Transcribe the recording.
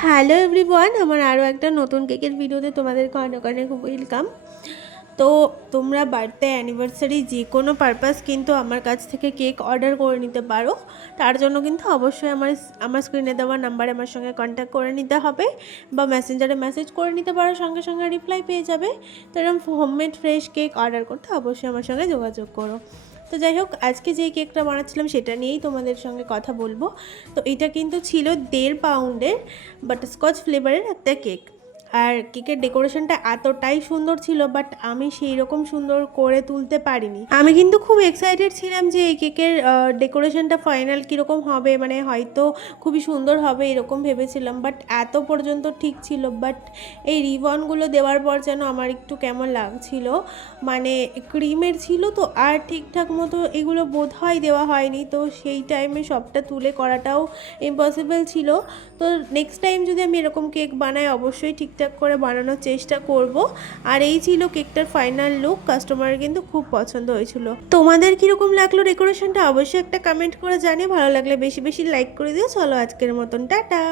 Hello everyone, আমার আরও একটা নতুন কেকের ভিডিওতে তোমাদেরকে অনেক অনেক ওয়েলকাম। তো তোমরা বার্থডে অ্যানিভার্সারি যে কোনো পারপাস কিন্তু আমার কাছ থেকে কেক অর্ডার করে নিতে পারো। তার জন্য কিন্তু অবশ্যই আমার স্ক্রিনে দেওয়া নাম্বারে আমার সঙ্গে কন্ট্যাক্ট করে নিতে হবে, বা মেসেঞ্জারে মেসেজ করে নিতে পারো, সঙ্গে সঙ্গে রিপ্লাই পেয়ে যাবে। তো এরকম হোমমেড ফ্রেশ কেক অর্ডার করতে অবশ্যই আমার সঙ্গে যোগাযোগ করো। তো যাই হোক, আজকে যেই কেকটা বানাচ্ছিলাম সেটা নিয়েই তোমাদের সঙ্গে কথা বলবো। তো এটা কিন্তু ছিল 1.5 পাউন্ডের বাটারস্কচ ফ্লেভারের একটা কেক। আর কেকের ডেকোরেশনটা এতটাই সুন্দর ছিল, বাট আমি সেই রকম সুন্দর করে তুলতে পারিনি। আমি কিন্তু খুব এক্সাইটেড ছিলাম যে এই কেকের ডেকোরেশনটা ফাইনাল কীরকম হবে, মানে হয়তো খুবই সুন্দর হবে এরকম ভেবেছিলাম, বাট এত পর্যন্ত ঠিক ছিল। বাট এই রিবনগুলো দেওয়ার পর যেন আমার একটু কেমন লাগছিল, মানে ক্রিমের ছিল তো, আর ঠিকঠাক মতো এগুলো বোধহয় দেওয়া হয়নি। তো সেই টাইমে সবটা তুলে করাটাও ইম্পসিবল ছিল। তো নেক্সট টাইম যদি আমি এরকম কেক বানাই অবশ্যই ঠিকঠাক করে বানানোর চেষ্টা করব। আর এই ছিল কেকটার ফাইনাল লুক। কাস্টমারের কিন্তু খুব পছন্দ হয়েছিল। তোমাদের কীরকম লাগলো ডেকোরেশনটা অবশ্যই একটা কমেন্ট করে জানিয়ে, ভালো লাগলে বেশি বেশি লাইক করে দিও। চলো আজকের মতন টাটা।